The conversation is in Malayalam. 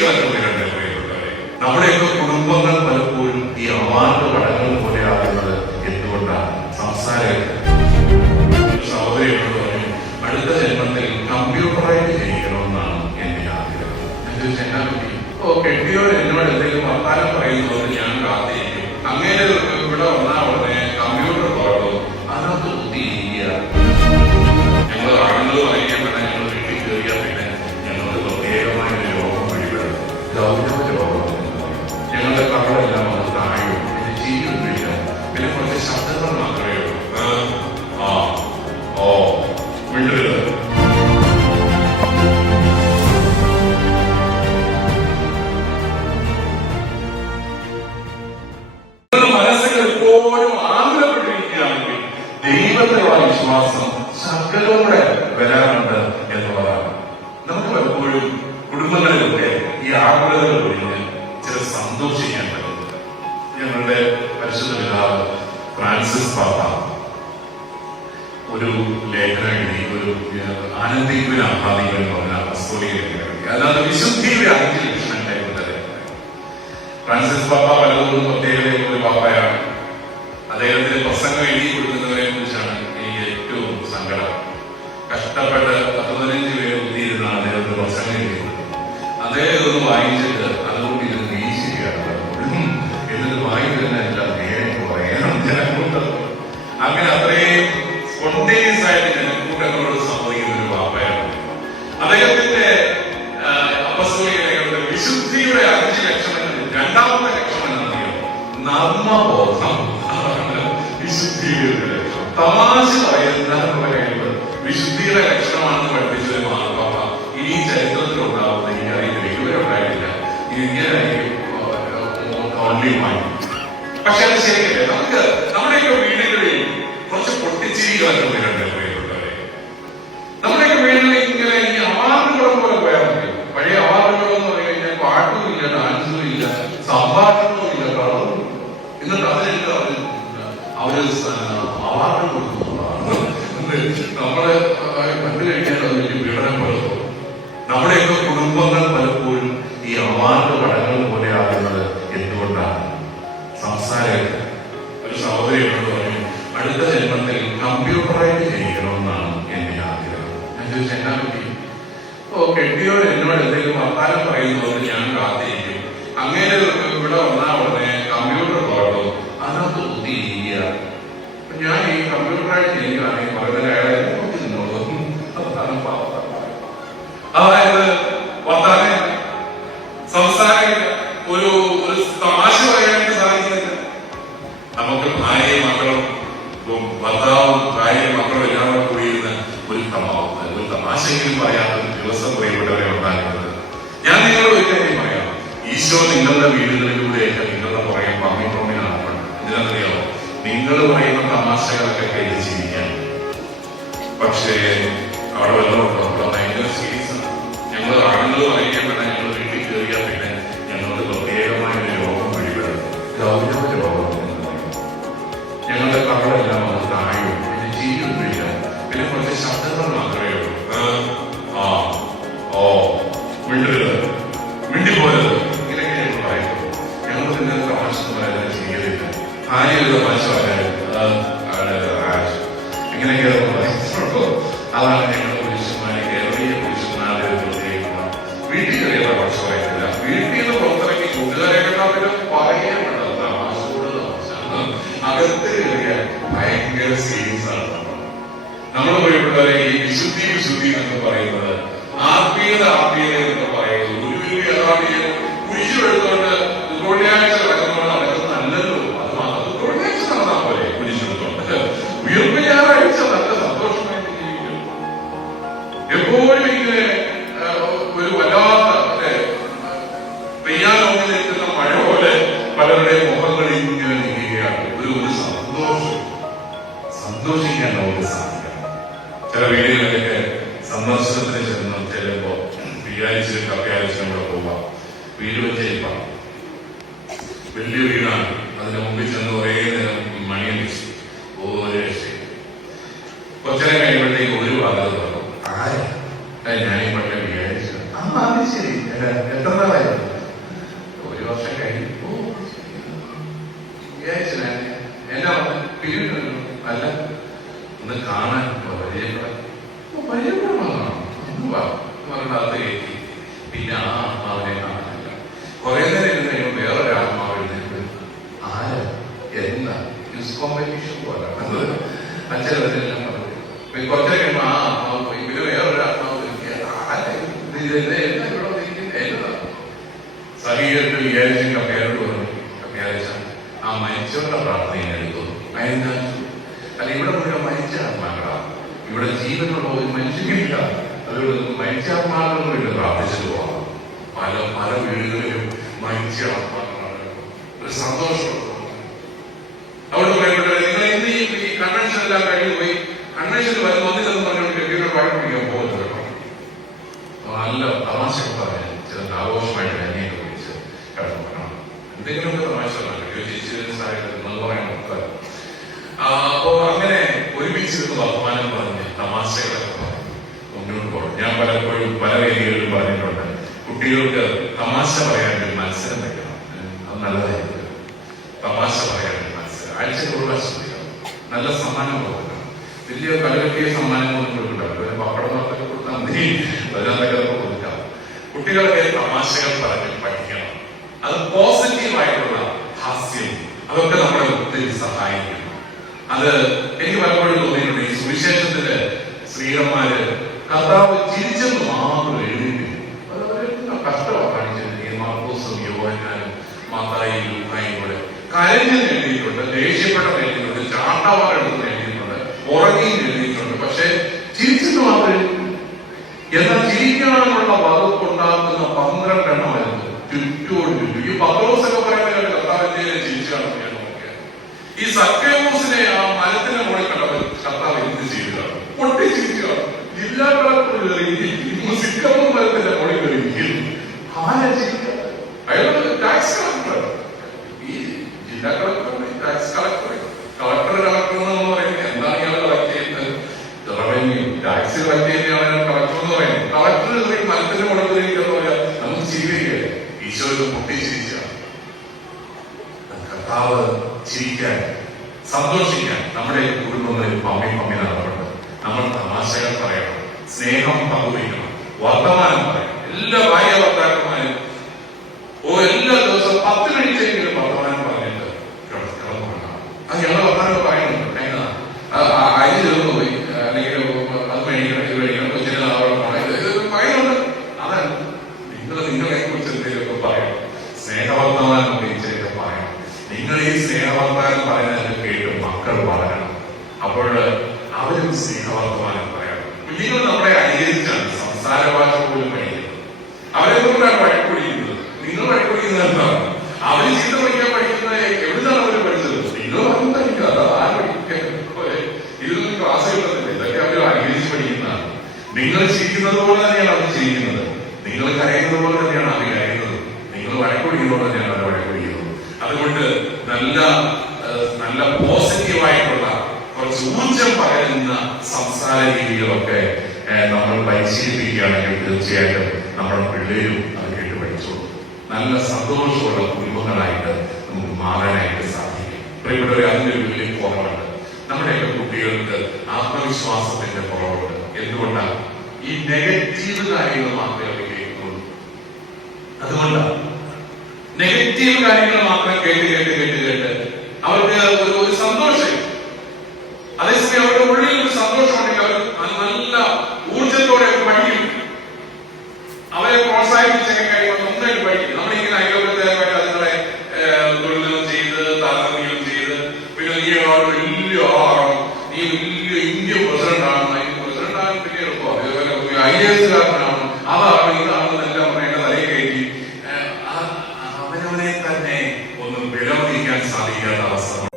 കണ്ടുപിടിക്കട്ടെ നമ്മുടെയൊക്കെ കുടുംബങ്ങൾ പലപ്പോഴും ഈ അവാർഡ് പടങ്ങൾ പോലെ ആകുന്നത് എന്തുകൊണ്ടാണ്? സംസാരം സഹോദരിയോട് പറഞ്ഞു അടുത്ത ജന്മത്തിൽ കമ്പ്യൂട്ടറായിട്ട് ജനിക്കണമെന്നാണ് എന്റെ ആഗ്രഹം. ചോദിച്ചു എന്നാ പറ്റി ഓ കെട്ടിയോട് എന്നോട് എന്തെങ്കിലും വർത്താനം പറയുന്നത് ഞാൻ കാത്തിരിക്കും. അങ്ങനെ ദൈവത്തിലുള്ള വിശ്വാസം കൂടെ വരാറുണ്ട് എന്നുള്ളതാണ്. നമുക്ക് എപ്പോഴും കുടുംബങ്ങളിലൊക്കെ ഈ ആഗ്രഹങ്ങൾ ഒഴിഞ്ഞ് ചില സന്തോഷിക്കാൻ പറ്റുന്നത് ഞങ്ങളുടെ പരിശുദ്ധ പിതാവ് ഫ്രാൻസിസ് പാപ്പ ഒരു ലേഖനം എഴുതി ഒരു ആനന്ദിക്കുവിന് ആഹ്ലാദിക്കുവിൻ എന്ന് പറഞ്ഞ ലേഖനഗിരി അല്ലാതെ വിശുദ്ധിയുടെ ലക്ഷണങ്ങളെ കൊണ്ട് ഫ്രാൻസിസ് പാപ്പ പലതും പ്രത്യേകതയുള്ള ഒരു പാപ്പയാണ്. അദ്ദേഹത്തിന്റെ പ്രസംഗം എഴുതി ഇതൊന്ന് വായിച്ചിട്ട് അതുകൊണ്ട് ഇത് പലപ്പോഴും എന്നിട്ട് വായിക്കുന്നതിനല്ല നേരെ ജനക്കൂട്ടം. അങ്ങനെ അത്രയും സ്പോണ്ടേനിയസ് ആയിട്ട് ജനക്കൂട്ടങ്ങളോട് സംഭവിക്കുന്ന ഒരു പാപ്പയാണ് അദ്ദേഹത്തിന്റെ വിശുദ്ധിയുടെ അഞ്ച് ലക്ഷണങ്ങൾ രണ്ടാമത്തെ ലക്ഷണം നർമ്മബോധം വിശുദ്ധിയുടെ തമാശ പറയുന്ന വിശുദ്ധിയുടെ ലക്ഷണമാണെന്ന് പഠിപ്പിച്ചത് മാർപ്പാപ്പ ഇനി ചരിത്രത്തിൽ ഇത് ഇങ്ങനെയായിരിക്കും പക്ഷെ അത് ശരിയല്ലേ നമുക്ക് നമ്മുടെയൊക്കെ വീടുകളിൽ പറയുന്നത് ഞാൻ കാത്തിരിക്കും. അങ്ങനെ ഇവിടെ വന്നാൽ ഉടനെ കമ്പ്യൂട്ടർ തുറക്കും അതിനകത്ത് കുത്തിയിരിക്കുക ഞാൻ ഈ കമ്പ്യൂട്ടറായിട്ട് ജനിക്കുകയാണെങ്കിൽ പറയുന്നത് അയാളെ. അതായത് വർത്താനം സംസാരം ഒരു ഒരു തമാശ പറയാനായിട്ട് നമുക്ക് ഭാര്യയും മക്കളും ഭർത്താവും ഭാര്യയും മക്കളും എല്ലാവരും കൂടി കൂടിയിരുന്ന് ഒരു തമാ- ഒരു തമാശയെങ്കിലും പറയാത്ത ദിവസം പ്രിയപ്പെട്ടവരെ ഈശോ നിങ്ങളുടെ വീടുകളിലൂടെയൊക്കെ നിങ്ങളുടെ പുറകെ പമ്മി പമ്മി നടക്കണം എന്തിനാണെന്നറിയാമോ നിങ്ങൾ പറയുന്ന തമാശകളൊക്കെ കേട്ട് ചിരിക്കാൻ. പക്ഷേ അവിടെ അവിടെ ഭയങ്കര സീരിയസ് ആണ്. ഞങ്ങൾ ആണുങ്ങൾ പറയുകപ്പെട്ട വീട്ടിൽ നിന്ന് പുറത്തിറങ്ങി കൂട്ടുകാരെ കണ്ടാൽ അകത്ത് ഭയങ്കര സീരിയസ് ആണ് നമ്മൾ. ഈ വിശുദ്ധി വിശുദ്ധി എന്ന് പറയുന്നത് ആത്മീയത ആത്മീയത ഒരു സന്തോഷം സന്തോഷിക്കാൻ നമുക്ക് സാധിക്കണം. ചില വീടുകളിലൊക്കെ സന്ദർശനത്തിന് ചെന്ന് ചെല്ലുമ്പോ വിചാരിച്ചിട്ട് കപ്പയാഴ്ച കൂടെ പോവാം. വീട് വെച്ചേക്കാം വലിയ വീടാണ്. അതിന് മുമ്പിൽ ചെന്ന് കുറേ നേരം മണിയടിച്ചു ഓരോ രക്ഷയും കുറച്ചേരം കഴിയുമ്പോഴത്തേക്ക് ഒരു ഭാഗത്ത് പറഞ്ഞു ആരാ? ഞാൻ പള്ളിയെ വിചാരിച്ചു ശരി. എത്ര എത്ര നാളായി ഒരു വർഷം കഴിഞ്ഞു ഓ, വിചാരിച്ചു ഞാൻ. എന്നാ പറഞ്ഞെ? പിരിവിനൊരു അല്ല ഒന്ന് കാണാൻ ഇപ്പൊ പരിചയപ്പെടാൻ ഓ, പരിചയപ്പെടണമെന്നാണോ? ഒന്ന് വാ. പറഞ്ഞിട്ട് അകത്ത്. പിന്നെ ആ ആത്മാവിനെ കാണുന്നില്ല. കുറെ നേരം ഇരുന്ന് കഴിയുമ്പോൾ വേറൊരു ആത്മാവ് എഴുന്നേറ്റ് ആര്? എന്താ? ന്യൂസ് കോമ്പറ്റീഷൻ പോലെ. അത് അച്ഛനെല്ലാം പറഞ്ഞു. കുറച്ചു കഴിയുമ്പോൾ ആ ആത്മാവ് പോയി. പിന്നെ വേറൊരു ആത്മാവ്? സഹീകരണത്തിൽ വിചാരിച്ച കപ്പയാരിച്ച ആ മരിച്ചവരുടെ പ്രാർത്ഥനയെ എടുക്കുന്നു അല്ല ഇവിടെ മുഴുവൻ മരിച്ച ആത്മാക്കളാണ്. ഇവിടെ ജീവനുള്ള ഒരു മനുഷ്യനില്ല. നമുക്ക് മരിച്ച ആത്മാക്കളും വേണ്ടി പോകാം. പല പല വീടുകളിലും മരിച്ച ആത്മാക്കളാണ് ഒരു സന്തോഷമുള്ള അവിടെ പറയപ്പെട്ടത് നിങ്ങൾ ഇന്ന് ഈ കൺവെൻഷൻ എല്ലാം കഴിഞ്ഞു പോയി? കൺവെൻഷൻ വരുന്ന ഒന്നില്ലെന്ന് പറഞ്ഞുകൊണ്ട് കെട്ടിയുടെ വഴക്ക് പിടിക്കാൻ പോകുന്നത് നല്ല തമാശയൊക്കെ പറയാൻ ചില ആഘോഷമായിട്ട് എന്നെയൊക്കെ വിളിച്ച് കിടന്നു പറയണം എന്തെങ്കിലുമൊക്കെ തമാശ എന്ന് പറയാൻ നോക്കുക അപ്പോ അങ്ങനെ ഒരുമിച്ചിരുന്ന് വർത്തമാനം പറഞ്ഞ് തമാശകളൊക്കെ പറഞ്ഞ് മുന്നോട്ട് പോകണം ഞാൻ പലപ്പോഴും പല വേദികളിലും പറഞ്ഞിട്ടുണ്ട്. കുട്ടികൾക്ക് തമാശ പറയാനൊരു മത്സരം വെക്കണം. ഉം, അത് നല്ലതായിരിക്കും. തമാശ പറയാനൊരു മത്സരം. ആഴ്ചയിൽ ഒരു നല്ല സമ്മാനം കൊടുക്കണം. വലിയ കലകെട്ടിയ സമ്മാനങ്ങളൊന്നും കൊടുക്കണ്ട. ഒരു പപ്പടം നടത്തൊക്കെ കൊടുത്താൽ മതി. അതിനകത്തൊക്കെ കൊടുക്കാം. കുട്ടികളൊക്കെ തമാശകൾ പറഞ്ഞ് പഠിക്കണം. അത് പോസിറ്റീവായിട്ടുള്ള ഹാസ്യം. അതൊക്കെ നമ്മളെ ഒത്തിരി സഹായിക്കും അത് എനിക്ക് പലപ്പോഴും തോന്നിയിട്ടുണ്ട്. ഈ സുവിശേഷത്തിൽ സ്ത്രീകന്മാര് കർത്താവ് ചിരിച്ചെന്ന് മാത്രം എഴുതിയിട്ടില്ല കഷ്ടമാണ് കാണിച്ചിരിക്കുന്നത് മാർക്കോസും യോഹന്നാനും മാതായി കൂടെ. കരഞ്ഞെന്ന് എഴുതിയിട്ടുണ്ട് ദേഷ്യപ്പെട്ട എഴുതിയിട്ടുണ്ട് ചാട്ടവാറെടുത്ത് എഴുതിയിട്ടുണ്ട് ഉറങ്ങിയും എഴുതിയിട്ടുണ്ട്. പക്ഷെ ചിരിച്ചെന്ന് മാത്രം. എന്നാൽ ചിരിക്കാനുള്ള വകുപ്പ് ഉണ്ടാക്കുന്ന പന്ത്രണ്ടെണ്ണമായിരുന്നു ചുറ്റോട് ചുറ്റും. ഈ പത്രോസൊക്കെ പറയാൻ കർത്താവിന്റെ ചിരിച്ചാണ് ഞാൻ നോക്കിയത് ഈ തമാശകൾ പറയണം സ്നേഹം പങ്കുവയ്ക്കണം. വർത്തമാനം പറയണം എല്ലാ ഭാര്യ ഭർത്താക്കന്മാരും ഓ എല്ലാ ദിവസവും പത്ത് മിനിറ്റെങ്കിലും വർത്തമാനം പറഞ്ഞിട്ട് കിട- കിടന്നുറങ്ങണം അത് ഞങ്ങൾ വർത്തമാനം പറയുന്നുണ്ട് എന്നാ അരി തീർന്നു പോയി അല്ലെങ്കിൽ അത് മേടിക്കണം ഇത് മേടിക്കണം കൊച്ചിന് നാളെ പോകണം ഇത് ഇത് പറയുന്നുണ്ട് അതാണ് നിങ്ങൾ നിങ്ങളെ കുറിച്ച് എന്തെങ്കിലുമൊക്കെ പറയണം സ്നേഹവർത്തമാനം ഉപയോഗിച്ചൊക്കെ പറയണം നിങ്ങൾ ഈ സ്നേഹവർത്തമാനം പറയുന്നത് കേട്ട് മക്കൾ വളരണം അപ്പോൾ അവരും സ്നേഹവർത്തമാനം പറയണം കുഞ്ഞുങ്ങൾ നമ്മളെ അനുകരിച്ചാണ് സംസാര ഭാഷ പോലും പഠിക്കുന്നത് അവരെ കൊണ്ടാണ് വഴക്കുപിടിക്കുന്നത് നിങ്ങൾ വഴക്കുപിടിക്കുന്നത് എന്താണ് അവർ ചീത്ത പഠിക്കാൻ പഠിക്കുന്നത് എവിടുന്നാണ് അവർ പഠിച്ചത് നിങ്ങൾ പറഞ്ഞു പഠിക്കുക അത് ആര് പഠിക്കാൻ ഇതൊന്നും ക്ലാസ് കിട്ടുന്നില്ല ഇതൊക്കെ അവർ അനുകരിച്ച് പഠിക്കുന്നതാണ് നിങ്ങൾ ചിരിക്കുന്നത് പോലെ തന്നെയാണ് അവർ ചിരിക്കുന്നത് നിങ്ങൾ കരയുന്നത് പോലെ തന്നെയാണ് അവർ കരയുന്നത്. നിങ്ങൾ വഴക്കൊടിക്കുന്നത് പോലെ തന്നെയാണ് അവർ വഴക്കൊടിക്കുന്നത്. അതുകൊണ്ട് നല്ല നല്ല പോസിറ്റീവായിട്ടുള്ള കുറച്ച് ഊർജം പകരുന്ന സംസാര രീതികളൊക്കെ നമ്മൾ പരിശീലിപ്പിക്കുകയാണെങ്കിൽ തീർച്ചയായിട്ടും നമ്മുടെ പിള്ളേരും അത് കേട്ട് പഠിച്ചോളൂ. നല്ല സന്തോഷമുള്ള കുടുംബങ്ങളായിട്ട് നമുക്ക് മാറാനായിട്ട് സാധിക്കും. പ്രിയപ്പെട്ടവരെ അതിന്റെ ഒരു വലിയ കുറവുണ്ട്. നമ്മുടെയൊക്കെ കുട്ടികൾക്ക് ആത്മവിശ്വാസത്തിന്റെ കുറവുണ്ട്. എന്തുകൊണ്ടാണ് ഈ നെഗറ്റീവ് കാര്യങ്ങൾ മാത്രമേ അവർ കേൾക്കുള്ളൂ. അതുകൊണ്ടാണ് നെഗറ്റീവ് കാര്യങ്ങൾ മാത്രം കേട്ട് കേട്ട് കേട്ട് കേട്ട് അവർക്ക് ഒരു സന്തോഷം അതേസമയം അവരുടെ ഉള്ളിൽ ഒരു സന്തോഷമുണ്ട്. 很少的一个老师